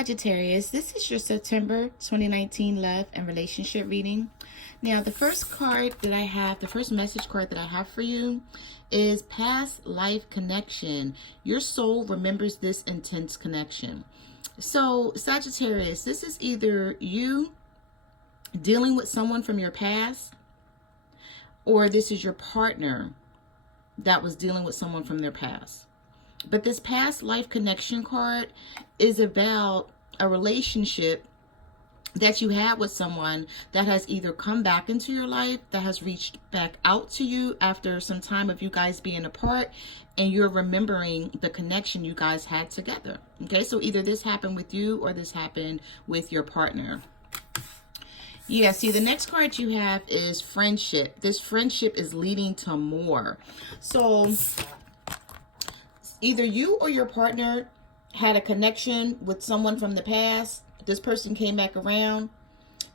Sagittarius, this is your September 2019 love and relationship reading. Now, the first card that I have, the first message card that I have for you is past life connection. Your soul remembers this intense connection. So, Sagittarius, this is either you dealing with someone from your past, or this is your partner that was dealing with someone from their past. But this past life connection card is about a relationship that you had with someone that has either come back into your life, that has reached back out to you after some time of you guys being apart, and you're remembering the connection you guys had together. Okay, so either this happened with you or this happened with your partner. Yeah, see, the next card you have is friendship. This friendship is leading to more. So either you or your partner had a connection with someone from the past. This person came back around,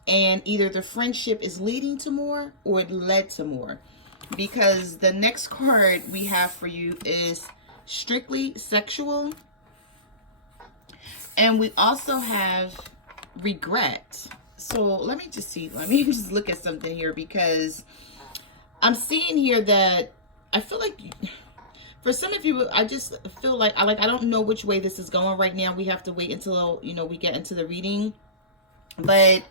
and either the friendship is leading to more or it led to more. Because the next card we have for you is strictly sexual. And we also have regret. So let me just see. Let me just look at something here, because I'm seeing here that I feel like for some of you, I just feel like I don't know which way this is going right now. We have to wait until, we get into the reading. But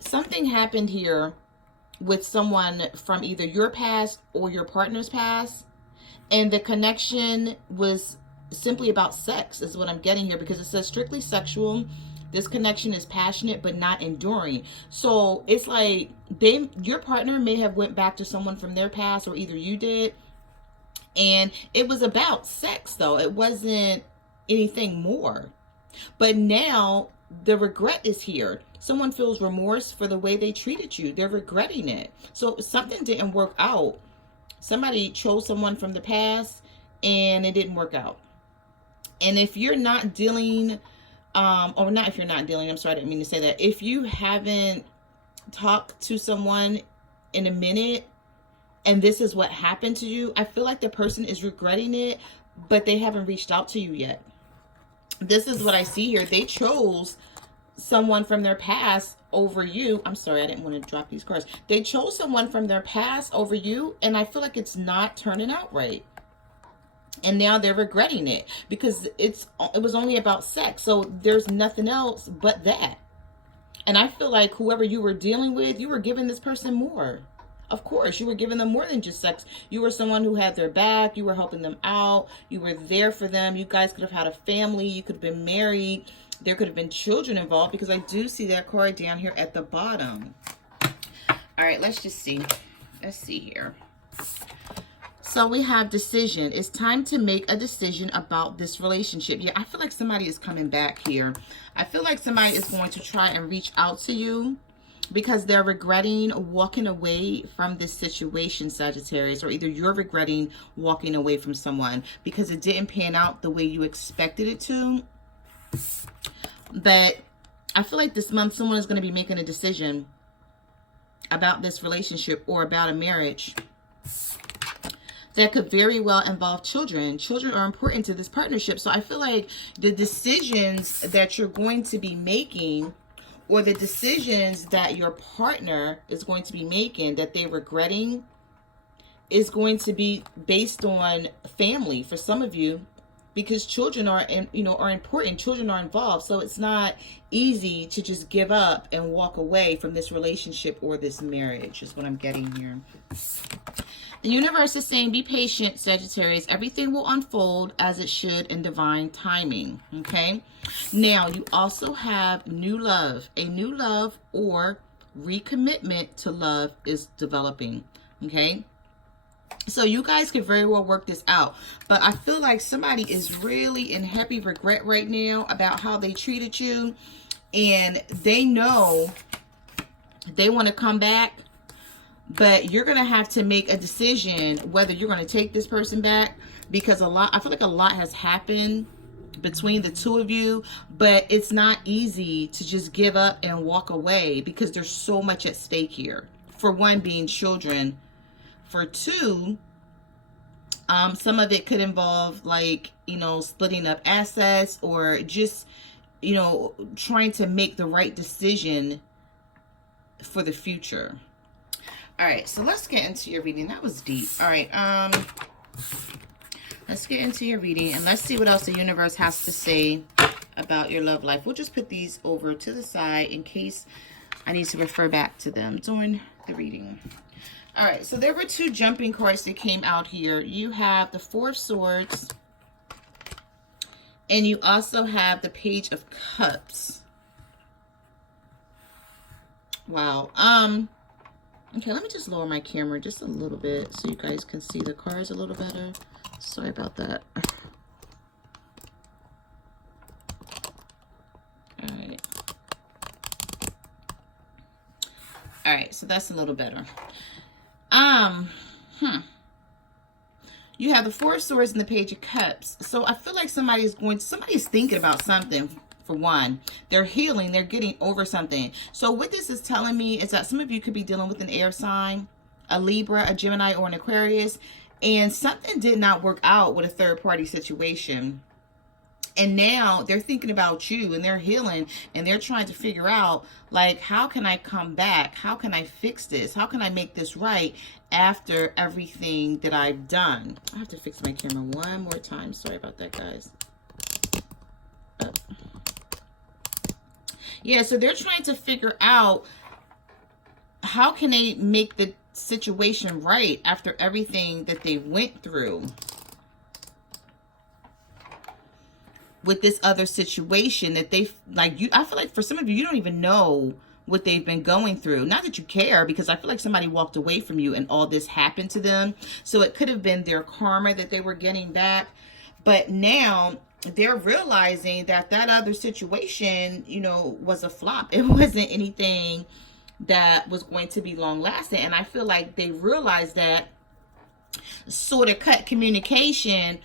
something happened here with someone from either your past or your partner's past. And the connection was simply about sex is what I'm getting here, because it says strictly sexual. This connection is passionate but not enduring. So it's like your partner may have went back to someone from their past, or either you did. And it was about sex, though. It wasn't anything more. But now the regret is here. Someone feels remorse for the way they treated you. They're regretting it. So something didn't work out. Somebody chose someone from the past and it didn't work out. And if you're not dealing, or not if you're not dealing, I'm sorry, I didn't mean to say that. If you haven't talked to someone in a minute, and this is what happened to you, I feel like the person is regretting it, but they haven't reached out to you yet. This is what I see here. They chose someone from their past over you. I'm sorry, I didn't want to drop these cards. They chose someone from their past over you, and I feel like it's not turning out right. And now they're regretting it because it was only about sex. So there's nothing else but that. And I feel like whoever you were dealing with, you were giving this person more. Of course, you were giving them more than just sex. You were someone who had their back. You were helping them out. You were there for them. You guys could have had a family. You could have been married. There could have been children involved, because I do see that card down here at the bottom. All right, let's just see. Let's see here. So we have decision. It's time to make a decision about this relationship. Yeah, I feel like somebody is coming back here. I feel like somebody is going to try and reach out to you, because they're regretting walking away from this situation, Sagittarius, or either you're regretting walking away from someone because it didn't pan out the way you expected it to. But I feel like this month someone is going to be making a decision about this relationship or about a marriage that could very well involve children. Children are important to this partnership. So I feel like the decisions that you're going to be making, or the decisions that your partner is going to be making that they're regretting, is going to be based on family for some of you, because children are important. Children are involved. So it's not easy to just give up and walk away from this relationship or this marriage, is what I'm getting here. The universe is saying, be patient, Sagittarius. Everything will unfold as it should in divine timing. Okay. Now, you also have new love. A new love or recommitment to love is developing. Okay. So you guys could very well work this out. But I feel like somebody is really in heavy regret right now about how they treated you. And they know they want to come back. But you're going to have to make a decision whether you're going to take this person back, because I feel like a lot has happened between the two of you, but it's not easy to just give up and walk away, because there's so much at stake here. For one, being children. For two, some of it could involve, like, splitting up assets, or just, you know, trying to make the right decision for the future. All right, so let's get into your reading. That was deep. All right, let's get into your reading, and let's see what else the universe has to say about your love life. We'll just put these over to the side in case I need to refer back to them during the reading. All right, so there were two jumping cards that came out here. You have the Four of Swords, and you also have the Page of Cups. Wow. Okay, let me just lower my camera just a little bit so you guys can see the cards a little better. Sorry about that. All right. All right, so that's a little better. You have the Four of Swords and the Page of Cups. So I feel like somebody's thinking about something. For one, they're healing, they're getting over something. So what this is telling me is that some of you could be dealing with an air sign, a Libra, a Gemini, or an Aquarius, and something did not work out with a third party situation. And now they're thinking about you, and they're healing, and they're trying to figure out, like, how can I come back? How can I fix this? How can I make this right after everything that I've done? I have to fix my camera one more time. Sorry about that, guys. Oh. Yeah, so they're trying to figure out how can they make the situation right after everything that they went through with this other situation that they, like, you, I feel like for some of you, you don't even know what they've been going through. Not that you care, because I feel like somebody walked away from you and all this happened to them. So it could have been their karma that they were getting back. But now they're realizing that that other situation, you know, was a flop. It wasn't anything that was going to be long lasting. And I feel like they realized that, sort of cut communication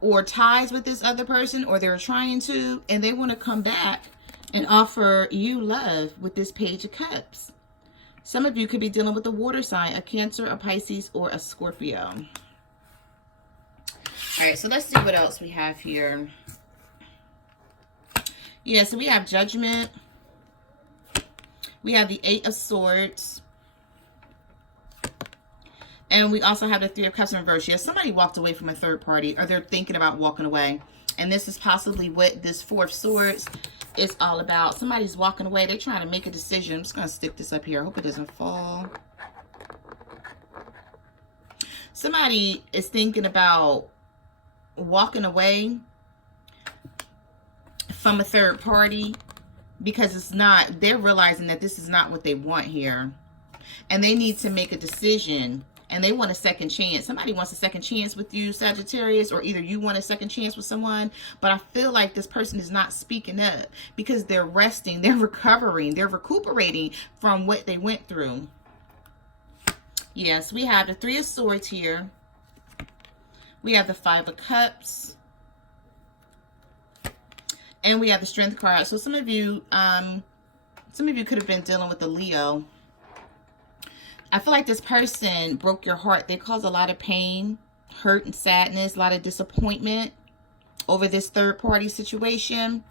or ties with this other person, or they're trying to, and they want to come back and offer you love with this Page of Cups. Some of you could be dealing with a water sign, a Cancer, a Pisces, or a Scorpio. All right, so let's see what else we have here. Yeah, so we have Judgment. We have the Eight of Swords. And we also have the Three of Cups in reverse. Yeah, somebody walked away from a third party, or they're thinking about walking away. And this is possibly what this Four of Swords is all about. Somebody's walking away. They're trying to make a decision. I'm just going to stick this up here. I hope it doesn't fall. Somebody is thinking about walking away from a third party because it's not, they're realizing that this is not what they want here. And they need to make a decision. And they want a second chance. Somebody wants a second chance with you, Sagittarius, or either you want a second chance with someone. But I feel like this person is not speaking up because they're resting, they're recovering, they're recuperating from what they went through. Yes, we have the Three of Swords here. We have the Five of Cups. And we have the Strength card. So some of you could have been dealing with a Leo. I feel like this person broke your heart. They caused a lot of pain, hurt, and sadness, a lot of disappointment over this third party situation.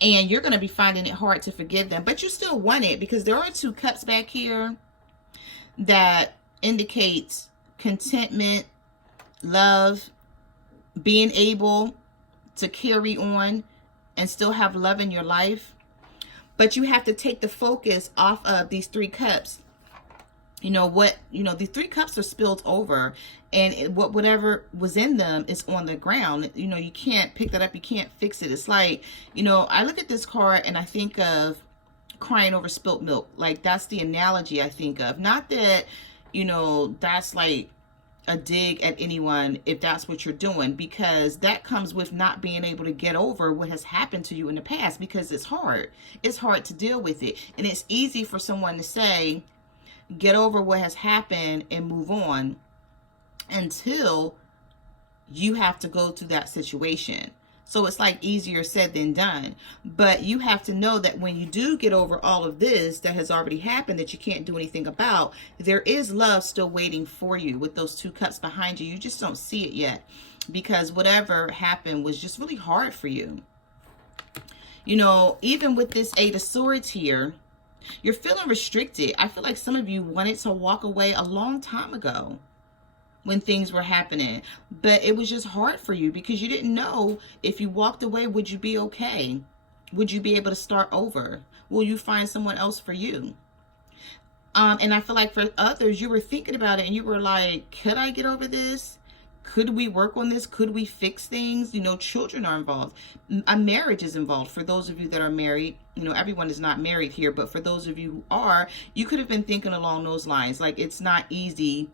And you're going to be finding it hard to forgive them. But you still want it because there are two cups back here that indicates contentment, love, being able to carry on and still have love in your life. But you have to take the focus off of these three cups. The three cups are spilled over, and whatever was in them is on the ground. You can't pick that up. You can't fix it. It's like, I look at this card and I think of crying over spilt milk. Like, that's the analogy I think of. Not that, that's like a dig at anyone if that's what you're doing, because that comes with not being able to get over what has happened to you in the past, because it's hard to deal with it. And it's easy for someone to say, get over what has happened and move on, until you have to go through that situation. So it's like easier said than done. But you have to know that when you do get over all of this that has already happened, that you can't do anything about, there is love still waiting for you with those two cups behind you. You just don't see it yet, because whatever happened was just really hard for you. You know, even with this Eight of Swords here, you're feeling restricted. I feel like some of you wanted to walk away a long time ago when things were happening, but it was just hard for you because you didn't know if you walked away, would you be okay? Would you be able to start over? Will you find someone else for you? And I feel like for others, you were thinking about it and you were like, could I get over this? Could we work on this? Could we fix things? You know, children are involved. A marriage is involved. For those of you that are married, you know, everyone is not married here, but for those of you who are, you could have been thinking along those lines. Like, it's not easy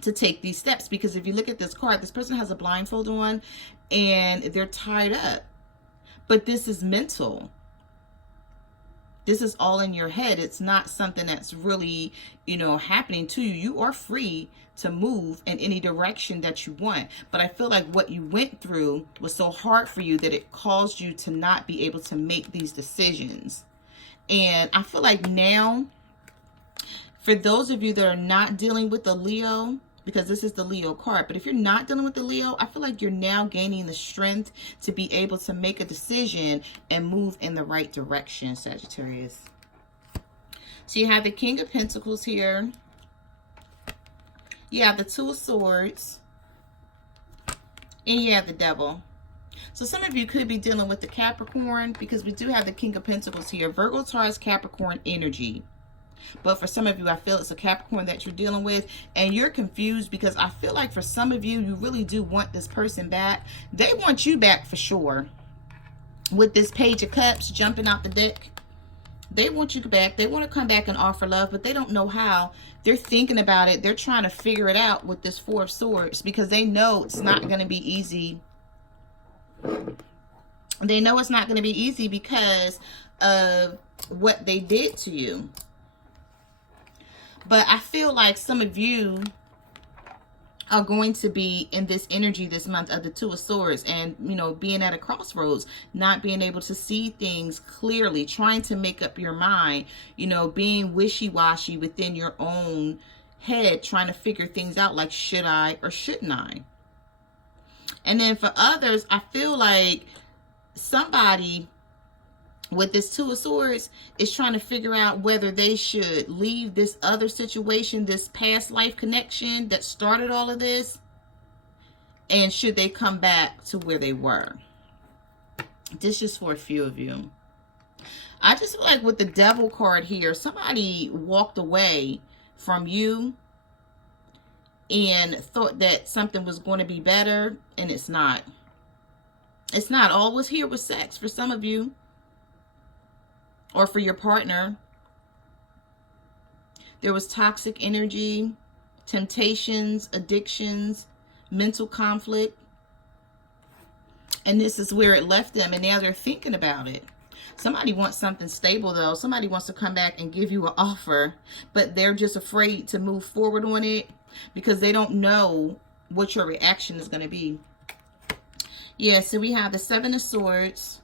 to take these steps, because if you look at this card, this person has a blindfold on and they're tied up. But this is mental. This is all in your head. It's not something that's really, you know, happening to you. You are free to move in any direction that you want. But I feel like what you went through was so hard for you that it caused you to not be able to make these decisions. And I feel like now, for those of you that are not dealing with the Leo, because this is the Leo card, but if you're not dealing with the Leo, I feel like you're now gaining the strength to be able to make a decision and move in the right direction, Sagittarius. So you have the King of Pentacles here. You have the Two of Swords. And you have the Devil. So some of you could be dealing with the Capricorn, because we do have the King of Pentacles here. Virgo, Taurus, Capricorn energy. But for some of you, I feel it's a Capricorn that you're dealing with, and you're confused because I feel like for some of you, you really do want this person back. They want you back for sure. With this Page of Cups jumping out the deck, they want you back. They want to come back and offer love, but they don't know how. They're thinking about it. They're trying to figure it out with this Four of Swords, because they know it's not going to be easy. They know it's not going to be easy because of what they did to you. But I feel like some of you are going to be in this energy this month of the Two of Swords, and, you know, being at a crossroads, not being able to see things clearly, trying to make up your mind, you know, being wishy-washy within your own head, trying to figure things out like, should I or shouldn't I? And then for others, I feel like somebody with this Two of Swords is trying to figure out whether they should leave this other situation, this past life connection that started all of this, and should they come back to where they were. This is for a few of you. I just feel like with the Devil card here, somebody walked away from you and thought that something was going to be better, and it's not. It's not. All was here was sex for some of you. Or for your partner. There was toxic energy, temptations, addictions, mental conflict. And this is where it left them, and now they're thinking about it. Somebody wants something stable, though. Somebody wants to come back and give you an offer, but they're just afraid to move forward on it because they don't know what your reaction is going to be. Yeah, so we have the Seven of Swords.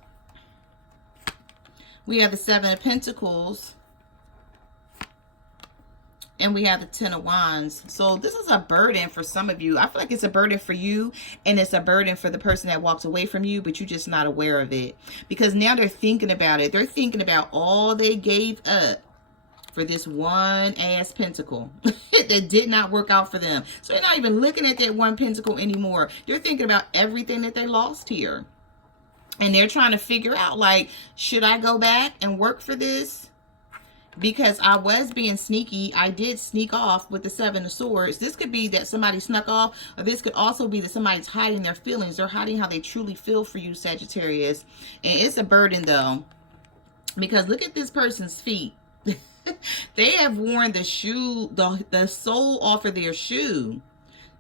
We have the Seven of Pentacles. And we have the Ten of Wands. So this is a burden for some of you. I feel like it's a burden for you, and it's a burden for the person that walks away from you, but you're just not aware of it. Because now they're thinking about it. They're thinking about all they gave up for this one ass pentacle that did not work out for them. So they're not even looking at that one pentacle anymore. They're thinking about everything that they lost here. And they're trying to figure out, like, should I go back and work for this? Because I was being sneaky. I did sneak off with the Seven of Swords. This could be that somebody snuck off, or this could also be that somebody's hiding their feelings. They're hiding how they truly feel for you, Sagittarius. And it's a burden, though. Because look at this person's feet. They have worn the shoe, the sole off of their shoe,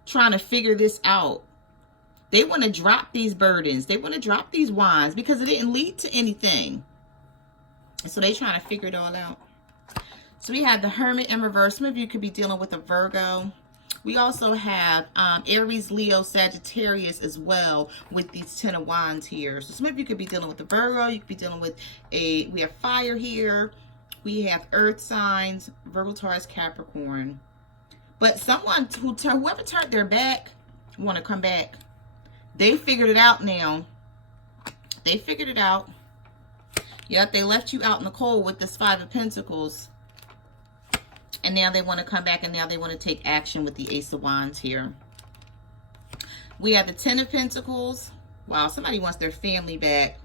trying to figure this out. They want to drop these burdens. They want to drop these wands because it didn't lead to anything. So they're trying to figure it all out. So we have the Hermit in reverse. Some of you could be dealing with a Virgo. We also have Aries, Leo, Sagittarius as well with these Ten of Wands here. So some of you could be dealing with the Virgo. You could be dealing with we have fire here. We have earth signs, Virgo, Taurus, Capricorn. But someone whoever turned their back want to come back. They figured it out now. They figured it out. Yep, they left you out in the cold with this Five of Pentacles. And now they want to come back, and now they want to take action with the Ace of Wands here. We have the Ten of Pentacles. Wow, somebody wants their family back.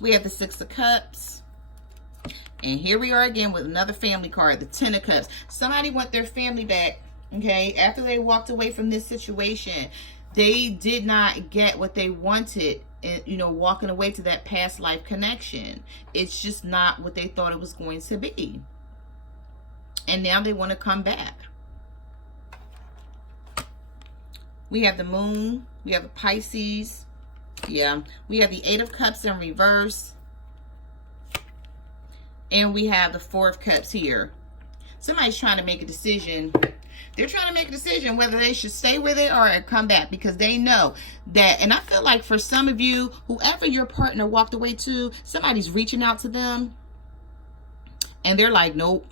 We have the Six of Cups. And here we are again with another family card, the Ten of Cups. Somebody want their family back, okay? After they walked away from this situation, they did not get what they wanted, you know, walking away to that past life connection. It's just not what they thought it was going to be. And now they want to come back. We have the Moon. We have the Pisces. Yeah. We have the Eight of Cups in reverse. And we have the Four of Cups here. Somebody's trying to make a decision. They're trying to make a decision whether they should stay where they are or come back, because they know that, and I feel like for some of you, whoever your partner walked away to, somebody's reaching out to them and they're like, nope.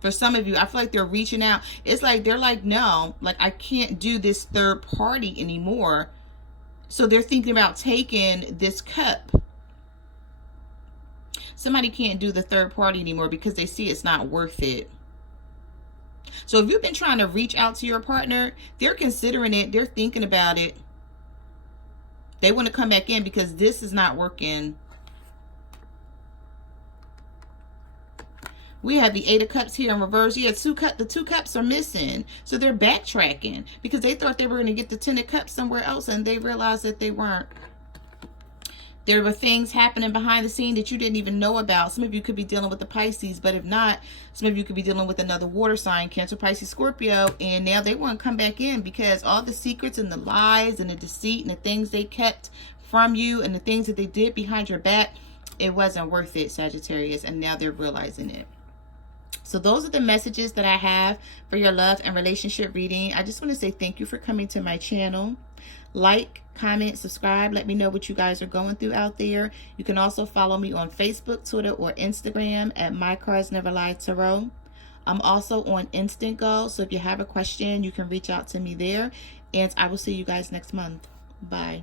For some of you, I feel like they're reaching out. It's like, they're like, no, like I can't do this third party anymore. So they're thinking about taking this cup. Somebody can't do the third party anymore because they see it's not worth it. So if you've been trying to reach out to your partner, they're considering it. They're thinking about it. They want to come back in because this is not working. We have the Eight of Cups here in reverse. Yeah, the two cups are missing. So they're backtracking because they thought they were going to get the Ten of Cups somewhere else, and they realized that they weren't. There were things happening behind the scene that you didn't even know about. Some of you could be dealing with the Pisces, but if not, some of you could be dealing with another water sign, Cancer, Pisces, Scorpio, and now they want to come back in because all the secrets and the lies and the deceit and the things they kept from you and the things that they did behind your back, it wasn't worth it, Sagittarius, and now they're realizing it. So those are the messages that I have for your love and relationship reading. I just want to say thank you for coming to my channel. Like, comment, subscribe. Let me know what you guys are going through out there. You can also follow me on Facebook, Twitter, or Instagram at My Cards Never Lie Tarot. I'm also on Instant Go, so if you have a question, you can reach out to me there. And I will see you guys next month. Bye.